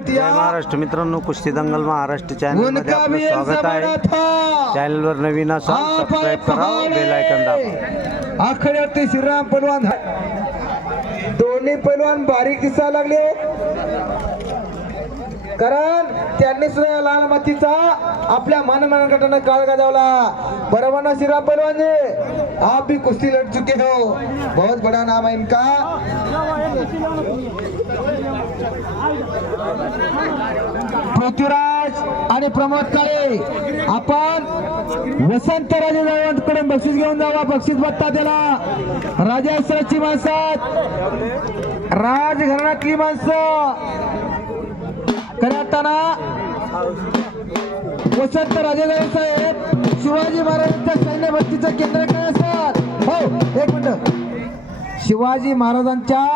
जय महाराष्ट्र मित्रांनो, कुस्ती दंगल महाराष्ट्र चॅनल मध्ये आपलं स्वागत आहे। चॅनल वर नवीन असाल सबस्क्राइब करा, बेल आयकॉन दाबा। आखड्यावरती श्रीराम पैलवान, दोन्ही पैलवान बारीक दिसायला लागले, कारण त्यांनी सुद्धा लाल मातीचा आपल्या मनगटाने काळ गाजवला। बरोबर ना श्रीराम पैलवान जी, आप भी कुश्ती लड़ चुके हो, बहुत बड़ा नाम है इनका। पृथ्वीराज आणि प्रमोद काळे, आपण वसंत राजे कडून बक्षीस घेऊन जावा। बक्षीस भत्ता त्याला राजाची माणसात, राजघराण्यातली माणसं करताना वसंत राजे साहेब शिवाजी महाराजांच्या सैन्य भरतीचं केंद्र काय असतात? हो, एक मिनिट। शिवाजी महाराजांच्या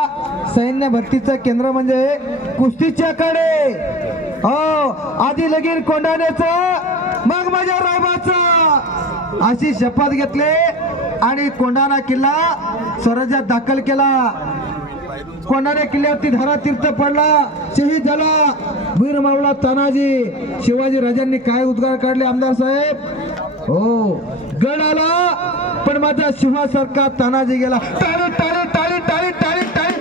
सैन्य भरतीचं केंद्र म्हणजे कुस्तीचे आखाडे। हो, आधी लगीन कोंढाण्याचं, मग माझ्या रायबाचं, अशी शपथ घेतली आणि कोंढाणा किल्ला स्वराज्यात दाखल केला। कोंढाणा किल्ल्यावरती धारा तीर्थ पडला, शहीद झाला वीर मावळा तानाजी। शिवाजी राजांनी काय उद्गार काढले आमदार साहेब? हो, गड आला पण माझा शिवासारखा तानाजी गेला। टाळी टाळी टाळी टाळी टाळी टाळी।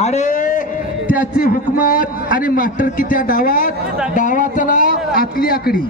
अरे त्याची हुकूमत आणि मास्टर की त्या डावात, डावाचं नाव आतली आकडी।